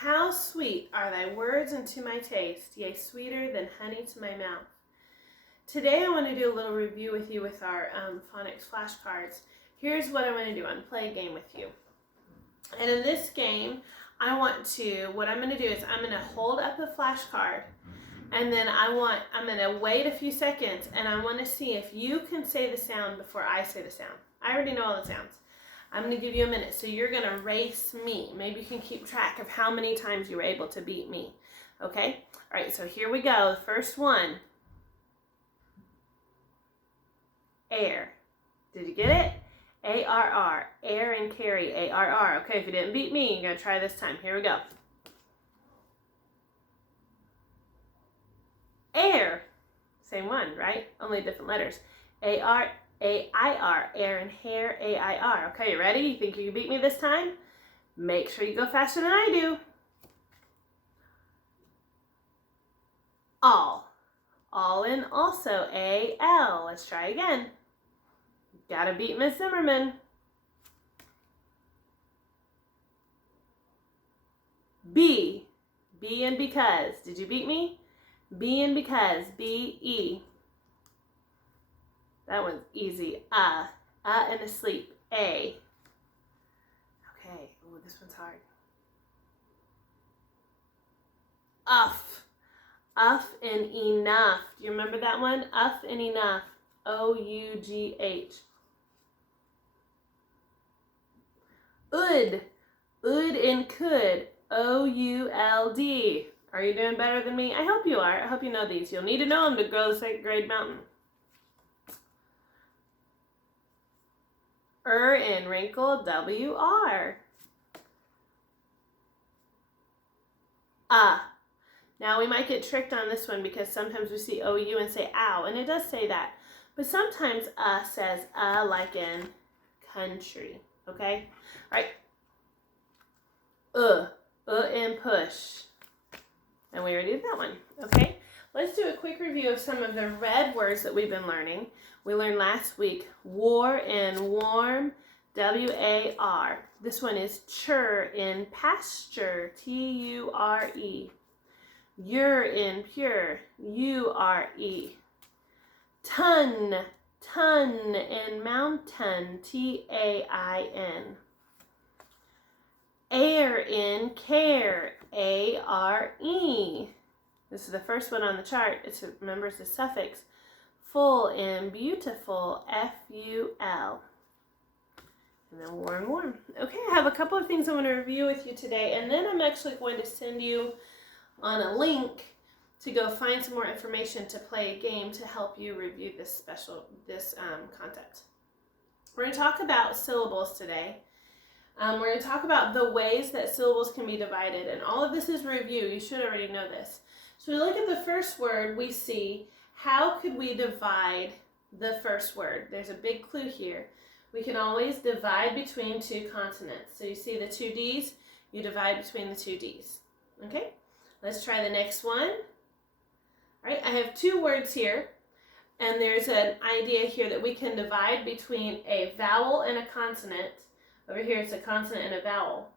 How sweet are thy words unto my taste, yea, sweeter than honey to my mouth. Today I want to do a little review with you with our phonics flashcards. Here's what I'm going to do. I'm going to play a game with you. And in this game, what I'm going to do is I'm going to hold up a flashcard, and then I'm going to wait a few seconds, and I want to see if you can say the sound before I say the sound. I already know all the sounds. I'm going to give you a minute, so you're going to race me. Maybe you can keep track of how many times you were able to beat me. Okay? All right, so here we go. The first one. Air. Did you get it? A-R-R. Air and carry. A-R-R. Okay, if you didn't beat me, you're going to try this time. Here we go. Air. Same one, right? Only different letters. A-R, A-I-R. Air and hair. A-I-R. Okay, you ready? You think you can beat me this time? Make sure you go faster than I do. All. All in also. A-L. Let's try again. Gotta beat Miss Zimmerman. B. B and because. Did you beat me? B and because. B-E. That one's easy. And asleep. A. Okay. Oh, this one's hard. Uff. Uff and enough. Do you remember that one? Uff and enough. O-U-G-H. Ould. Ould and could. O-U-L-D. Are you doing better than me? I hope you are. I hope you know these. You'll need to know them to go to the second grade mountain. And wrinkle. W-R. Now we might get tricked on this one because sometimes we see O-U and say ow, and it does say that. But sometimes says like in country, okay? All right. And push. And we already did that one, okay? Let's do a quick review of some of the red words that we've been learning. We learned last week war and warm, W-A-R. This one is chur in pasture, T-U-R-E. Ure in pure, U-R-E. Ton in mountain, T-A-I-N. Air in care, A-R-E. This is the first one on the chart. Remember, it's a suffix. Full in beautiful, F-U-L. And then warm. Okay, I have a couple of things I want to review with you today, and then I'm actually going to send you on a link to go find some more information to play a game to help you review this concept. We're going to talk about syllables today. We're going to talk about the ways that syllables can be divided, and all of this is review. You should already know this. So we look at the first word, we see how could we divide the first word. There's a big clue here. We can always divide between two consonants. So you see the two Ds, you divide between the two Ds. Okay? Let's try the next one. All right, I have two words here, and there's an idea here that we can divide between a vowel and a consonant. Over here it's a consonant and a vowel.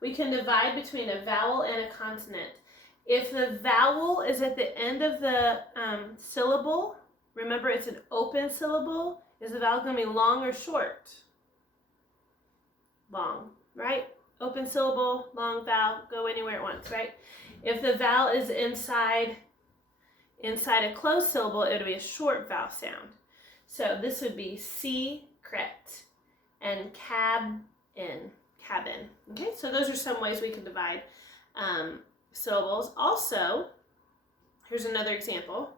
We can divide between a vowel and a consonant. If the vowel is at the end of the syllable, remember it's an open syllable, is the vowel going to be long or short? Long, right? Open syllable, long vowel, go anywhere it wants, right? If the vowel is inside a closed syllable, it would be a short vowel sound. So this would be secret and cabin. Okay, so those are some ways we can divide syllables. Also, here's another example.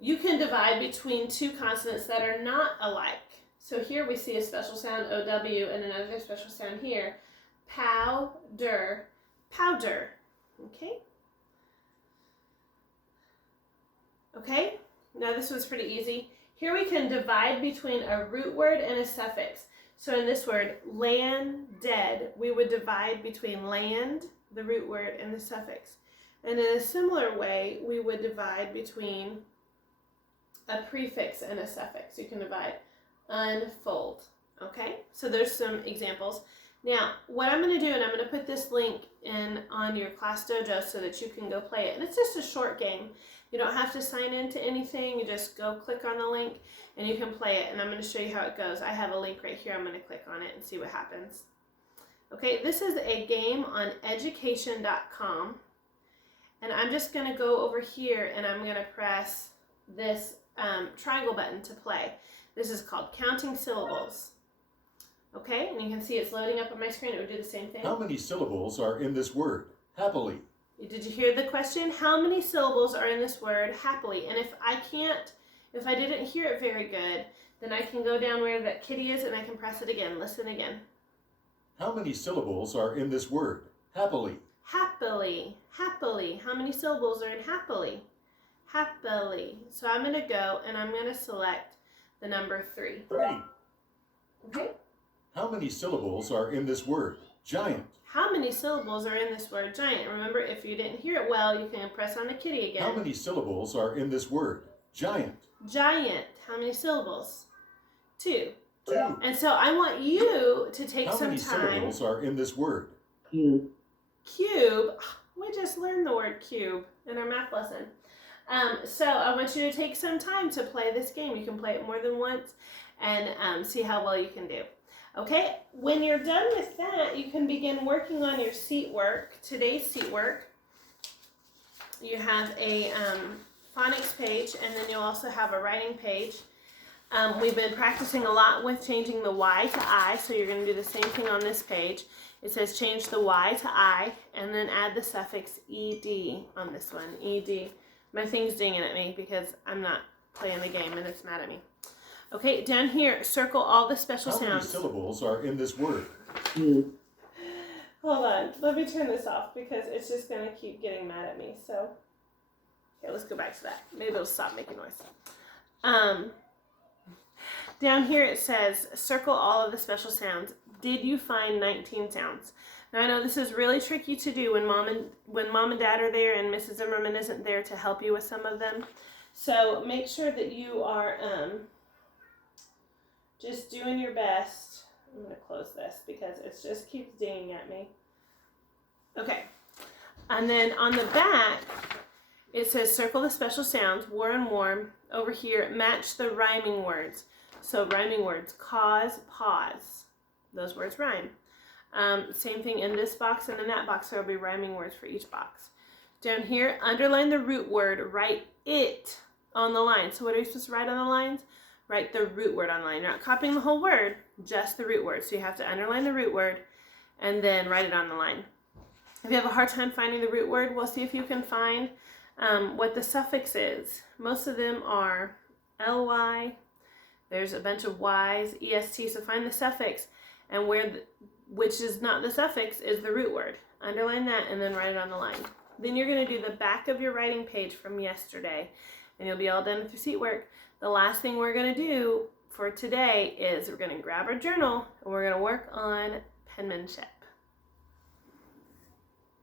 You can divide between two consonants that are not alike. So here we see a special sound, O-W, and another special sound here, powder, powder. Okay? Okay, now this one's pretty easy. Here we can divide between a root word and a suffix. So in this word, landed, we would divide between land, the root word, and the suffix. And in a similar way, we would divide between a prefix and a suffix. You can divide unfold. Okay, so there's some examples. Now, what I'm going to do, and I'm going to put this link in on your class dojo so that you can go play it. And it's just a short game. You don't have to sign into anything. You just go click on the link and you can play it. And I'm going to show you how it goes. I have a link right here. I'm going to click on it and see what happens. Okay, this is a game on education.com. And I'm just going to go over here and I'm going to press this triangle button to play. This is called Counting Syllables. Okay, and you can see it's loading up on my screen. It would do the same thing. How many syllables are in this word? Happily. Did you hear the question? How many syllables are in this word happily? And if I didn't hear it very good, then I can go down where that kitty is and I can press it again. Listen again. How many syllables are in this word? Happily. Happily. Happily. How many syllables are in happily? Happily. So I'm going to go and I'm going to select the number 3. 3. Okay. How many syllables are in this word? Giant. How many syllables are in this word giant? Remember, if you didn't hear it well, you can press on the kitty again. How many syllables are in this word? Giant. Giant. How many syllables? 2. 2. And so I want you to take some time. How many syllables are in this word? Cube. Cube. We just learned the word cube in our math lesson. So I want you to take some time to play this game. You can play it more than once and see how well you can do. Okay, when you're done with that, you can begin working on your seat work. Today's seat work, you have a phonics page, and then you'll also have a writing page. We've been practicing a lot with changing the Y to I, so you're going to do the same thing on this page. It says change the Y to I, and then add the suffix ed on this one, ed. My thing's dinging at me because I'm not playing the game, and it's mad at me. Okay, down here, circle all the special sounds. How many syllables are in this word? Cube. Hold on, let me turn this off because it's just going to keep getting mad at me. So, okay, let's go back to that. Maybe it'll stop making noise. Down here it says, circle all of the special sounds. Did you find 19 sounds? Now I know this is really tricky to do when mom and dad are there and Mrs. Zimmerman isn't there to help you with some of them. So make sure that you are just doing your best. I'm going to close this because it just keeps dinging at me. Okay. And then on the back, it says circle the special sounds, war and warm. Over here, match the rhyming words. So rhyming words, cause, pause. Those words rhyme. Same thing in this box and in that box. There will be rhyming words for each box. Down here, underline the root word. Write it on the line. So what are you supposed to write on the lines? Write the root word on the line. You're not copying the whole word, just the root word. So you have to underline the root word and then write it on the line. If you have a hard time finding the root word, we'll see if you can find what the suffix is. Most of them are ly. There's a bunch of y's, est. So find the suffix, and which is not the suffix is the root word. Underline that and then write it on the line. Then you're going to do the back of your writing page from yesterday, and you'll be all done with your seat work. The last thing we're going to do for today is we're going to grab our journal and we're going to work on penmanship.